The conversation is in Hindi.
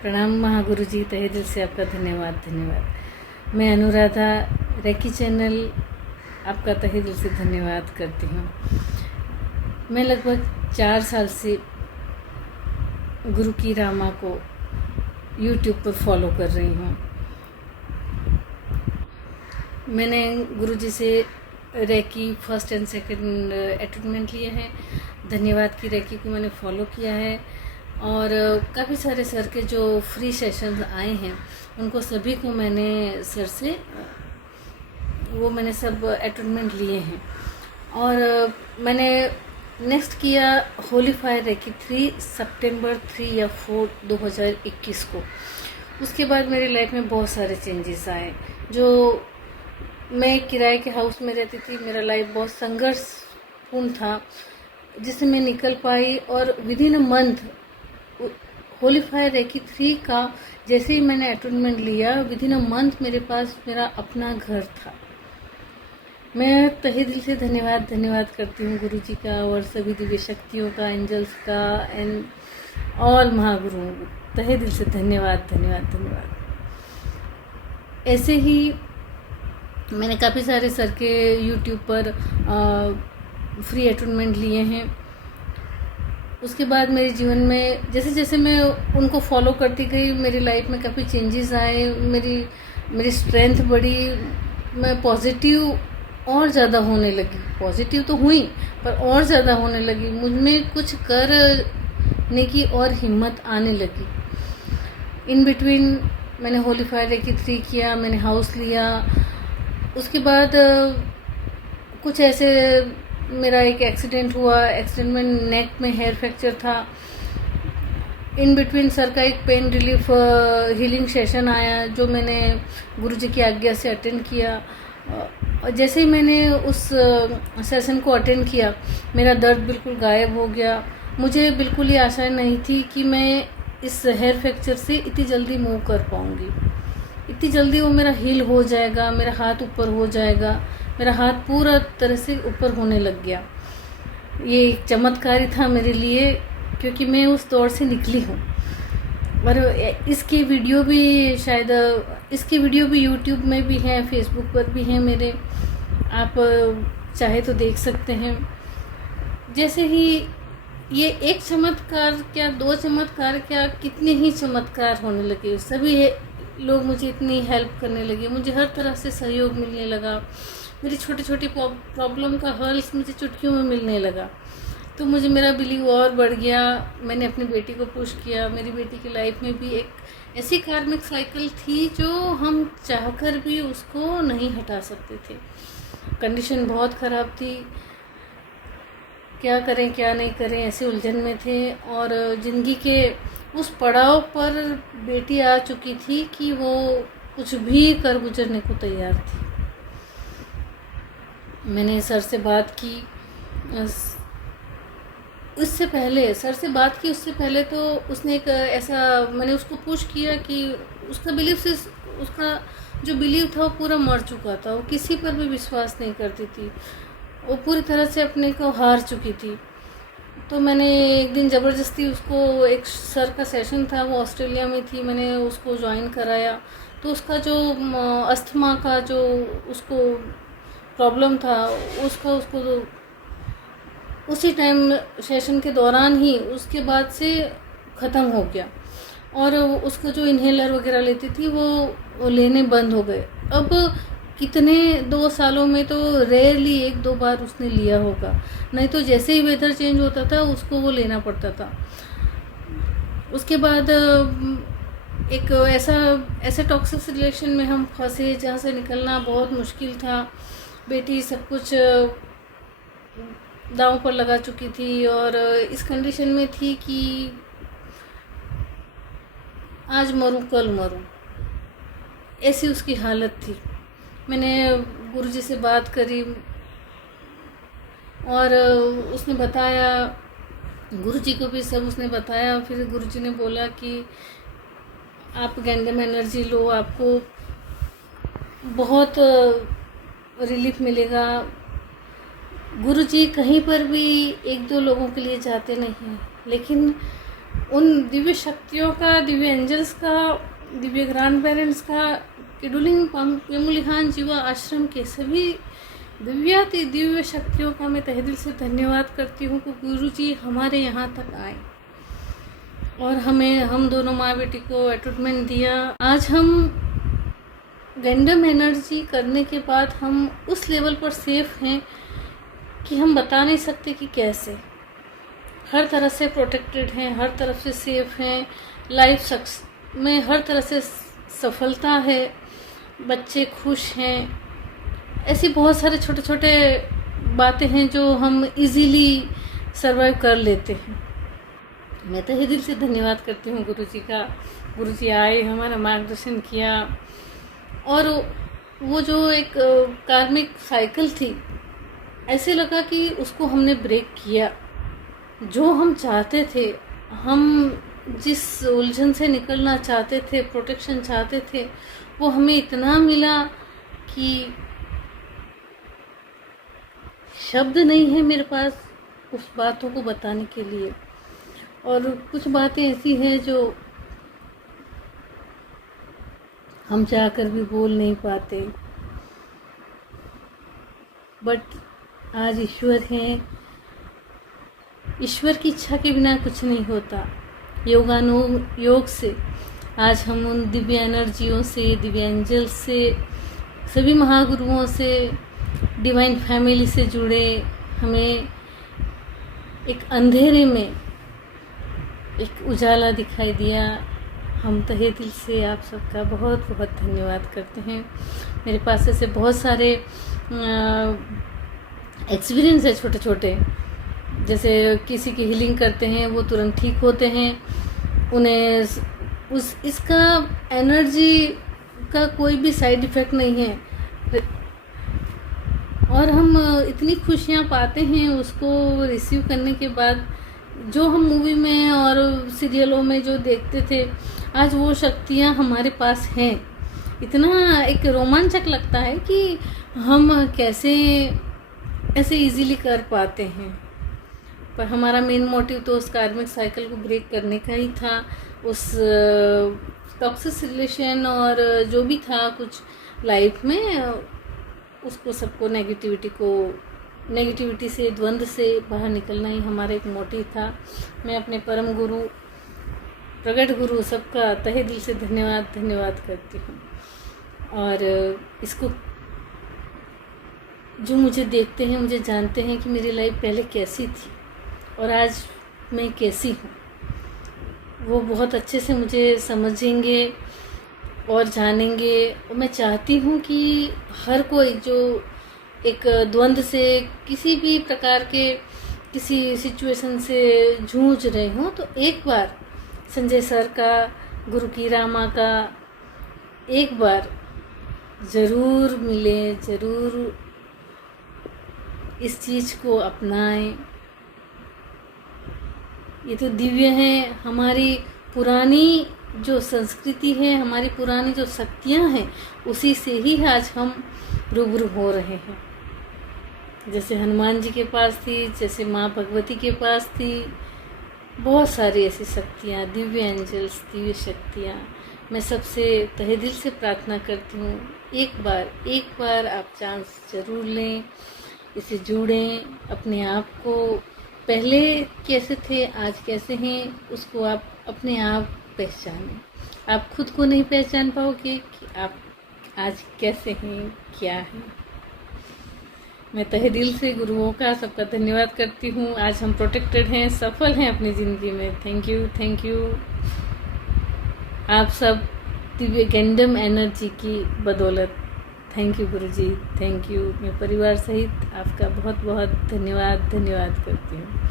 प्रणाम महागुरु जी, तहे दिल से आपका धन्यवाद। मैं अनुराधा, रेकी चैनल आपका तहे दिल से धन्यवाद करती हूँ। मैं लगभग 4 साल से गुरु की रामा को YouTube पर फॉलो कर रही हूँ। मैंने गुरु जी से reiki first and second attachment लिए हैं। धन्यवाद की रेकी को मैंने फॉलो किया है और काफ़ी सारे सर के जो फ्री सेशंस आए हैं उनको सभी को मैंने सर से मैंने सब अटैचमेंट लिए हैं। और मैंने नेक्स्ट किया होली फायर रेकी 3 सितंबर 3 या 4 2021 को। उसके बाद मेरी लाइफ में बहुत सारे चेंजेस आए। जो मैं किराए के हाउस में रहती थी, मेरा लाइफ बहुत संघर्षपूर्ण था जिससे मैं निकल पाई। और within a month holy fire reiki 3 का जैसे ही मैंने अटैचमेंट लिया, विद इन अ मंथ मेरे पास मेरा अपना घर था। मैं तहे दिल से धन्यवाद करती हूँ गुरु जी का और सभी दिव्य शक्तियों का, एंजल्स का एंड ऑल महागुरु। तहे दिल से धन्यवाद। ऐसे ही मैंने काफ़ी सारे सर के YouTube पर फ्री अटैचमेंट लिए हैं। उसके बाद मेरे जीवन में जैसे जैसे मैं उनको फॉलो करती गई, मेरी लाइफ में काफ़ी चेंजेस आए। मेरी स्ट्रेंथ बढ़ी, मैं पॉजिटिव और ज़्यादा होने लगी। पॉजिटिव तो हुई पर और ज़्यादा होने लगी। मुझ में कुछ करने की और हिम्मत आने लगी। इन बिटवीन मैंने होली फायर रेकी 3 किया, मैंने हाउस लिया। उसके बाद कुछ ऐसे मेरा एक एक्सीडेंट हुआ। एक्सीडेंट में नेक में हेयर फ्रैक्चर था। इन बिटवीन सर का एक पेन रिलीफ हीलिंग सेशन आया जो मैंने गुरुजी की आज्ञा से अटेंड किया। और जैसे ही मैंने उस सेशन को अटेंड किया, मेरा दर्द बिल्कुल गायब हो गया। मुझे बिल्कुल ही आशा नहीं थी कि मैं इस हेयर फ्रैक्चर से इतनी जल्दी मूव कर पाऊँगी, इतनी जल्दी वो मेरा हील हो जाएगा, मेरा हाथ ऊपर हो जाएगा। मेरा हाथ पूरा तरह से ऊपर होने लग गया। ये एक चमत्कार ही था मेरे लिए, क्योंकि मैं उस दौर से निकली हूँ। और इसकी वीडियो भी YouTube में भी है, फेसबुक पर भी है मेरे। आप चाहे तो देख सकते हैं। जैसे ही ये एक चमत्कार क्या, 2 चमत्कार क्या, कितने ही चमत्कार होने लगे। सभी लोग मुझे इतनी हेल्प करने लगे, मुझे हर तरह से सहयोग मिलने लगा। मेरी छोटी छोटी प्रॉब्लम का हल मुझे चुटकियों में मिलने लगा। तो मुझे मेरा बिलीव और बढ़ गया। मैंने अपनी बेटी को पुश किया। मेरी बेटी की लाइफ में भी एक ऐसी कार्मिक साइकिल थी जो हम चाहकर भी उसको नहीं हटा सकते थे। कंडीशन बहुत ख़राब थी, क्या करें क्या नहीं करें ऐसे उलझन में थे। और ज़िंदगी के उस पड़ाव पर बेटी आ चुकी थी कि वो कुछ भी कर गुजरने को तैयार थी। मैंने सर से बात की। उससे पहले तो उसने एक ऐसा, मैंने उसको पुश किया कि उसका जो बिलीव था वो पूरा मर चुका था। वो किसी पर भी विश्वास नहीं करती थी, वो पूरी तरह से अपने को हार चुकी थी। तो मैंने एक दिन ज़बरदस्ती उसको, एक सर का सेशन था, वो ऑस्ट्रेलिया में थी, मैंने उसको ज्वाइन कराया। तो उसका जो अस्थमा का जो उसको प्रॉब्लम था, उसको उसी टाइम सेशन के दौरान ही उसके बाद से ख़त्म हो गया। और उसका जो इन्हेलर वगैरह लेती थी वो लेने बंद हो गए। अब कितने 2 सालों में तो रेयरली 1-2 बार उसने लिया होगा, नहीं तो जैसे ही वेदर चेंज होता था उसको वो लेना पड़ता था। उसके बाद एक ऐसे टॉक्सिक रिलेशन में हम फंसे जहाँ से निकलना बहुत मुश्किल था। बेटी सब कुछ दांव पर लगा चुकी थी और इस कंडीशन में थी कि आज मरूं कल मरूं, ऐसी उसकी हालत थी। मैंने गुरुजी से बात करी और उसने बताया, गुरुजी को भी सब उसने बताया। फिर गुरुजी ने बोला कि आप गैंडम एनर्जी लो, आपको बहुत रिलीफ मिलेगा। गुरुजी कहीं पर भी 1-2 लोगों के लिए जाते नहीं हैं, लेकिन उन दिव्य शक्तियों का, दिव्य एंजल्स का, दिव्य ग्रैंड पेरेंट्स का, किडुलिंग पेमुलिहान जीवा आश्रम के सभी दिव्याति दिव्य शक्तियों का मैं तहे दिल से धन्यवाद करती हूँ कि गुरु जी हमारे यहाँ तक आए और हम दोनों माँ बेटी को अटैचमेंट दिया। आज हम गैंडम एनर्जी करने के बाद हम उस लेवल पर सेफ हैं कि हम बता नहीं सकते कि कैसे। हर तरह से प्रोटेक्टेड हैं, हर तरफ से सेफ हैं, लाइफ में हर तरह से सफलता है, बच्चे खुश हैं। ऐसी बहुत सारे छोटे छोटे बातें हैं जो हम इजीली सरवाइव कर लेते हैं। मैं तहे दिल से धन्यवाद करती हूँ गुरु जी का। गुरु जी आए, हमारा मार्गदर्शन किया और वो जो एक कार्मिक साइकिल थी, ऐसे लगा कि उसको हमने ब्रेक किया। जो हम चाहते थे, हम जिस उलझन से निकलना चाहते थे, प्रोटेक्शन चाहते थे, वो हमें इतना मिला कि शब्द नहीं है मेरे पास उस बातों को बताने के लिए। और कुछ बातें ऐसी हैं जो हम चाहकर भी बोल नहीं पाते, बट आज ईश्वर हैं। ईश्वर की इच्छा के बिना कुछ नहीं होता। योग से आज हम उन दिव्य एनर्जियों से, दिव्य एंजल्स से, सभी महागुरुओं से, डिवाइन फैमिली से जुड़े। हमें एक अंधेरे में एक उजाला दिखाई दिया। हम तहे दिल से आप सबका बहुत बहुत धन्यवाद करते हैं। मेरे पास ऐसे बहुत सारे एक्सपीरियंस है छोटे छोटे। जैसे किसी की हीलिंग करते हैं, वो तुरंत ठीक होते हैं। उन्हें इसका एनर्जी का कोई भी साइड इफ़ेक्ट नहीं है और हम इतनी खुशियाँ पाते हैं उसको रिसीव करने के बाद। जो हम मूवी में और सीरियलों में जो देखते थे, आज वो शक्तियाँ हमारे पास हैं। इतना एक रोमांचक लगता है कि हम कैसे ऐसे इजीली कर पाते हैं। पर हमारा मेन मोटिव तो उस कार्मिक साइकिल को ब्रेक करने का ही था। उस टॉक्सिक रिलेशन और जो भी था कुछ लाइफ में, उसको सबको नेगेटिविटी से, द्वंद्व से बाहर निकलना ही हमारा एक मोटिव था। मैं अपने परम गुरु, प्रगट गुरु सबका तहे दिल से धन्यवाद करती हूँ। और इसको जो मुझे देखते हैं, मुझे जानते हैं कि मेरी लाइफ पहले कैसी थी और आज मैं कैसी हूँ, वो बहुत अच्छे से मुझे समझेंगे और जानेंगे। और मैं चाहती हूँ कि हर कोई जो एक द्वंद्व से, किसी भी प्रकार के किसी सिचुएशन से जूझ रहे हों, तो एक बार संजय सर का, गुरु की रामा का एक बार ज़रूर मिले, ज़रूर इस चीज़ को अपनाएं। ये तो दिव्य है। हमारी पुरानी जो संस्कृति है, हमारी पुरानी जो शक्तियाँ हैं, उसी से ही आज हम रूबरू हो रहे हैं। जैसे हनुमान जी के पास थी, जैसे माँ भगवती के पास थी, बहुत सारी ऐसी शक्तियाँ, दिव्य एंजल्स, दिव्य शक्तियाँ। मैं सबसे तहे दिल से प्रार्थना करती हूँ, एक बार आप चांस ज़रूर लें, इसे जुड़ें। अपने आप को पहले कैसे थे, आज कैसे हैं, उसको आप अपने आप पहचानें। आप खुद को नहीं पहचान पाओगे कि आप आज कैसे हैं, क्या हैं। मैं तहे दिल से गुरुओं का सबका धन्यवाद करती हूँ। आज हम प्रोटेक्टेड हैं, सफल हैं अपनी ज़िंदगी में। Thank you. आप सब दिव्य गैंडम एनर्जी की बदौलत। Thank you Guruji, thank you. मैं परिवार सहित आपका बहुत बहुत धन्यवाद करती हूँ।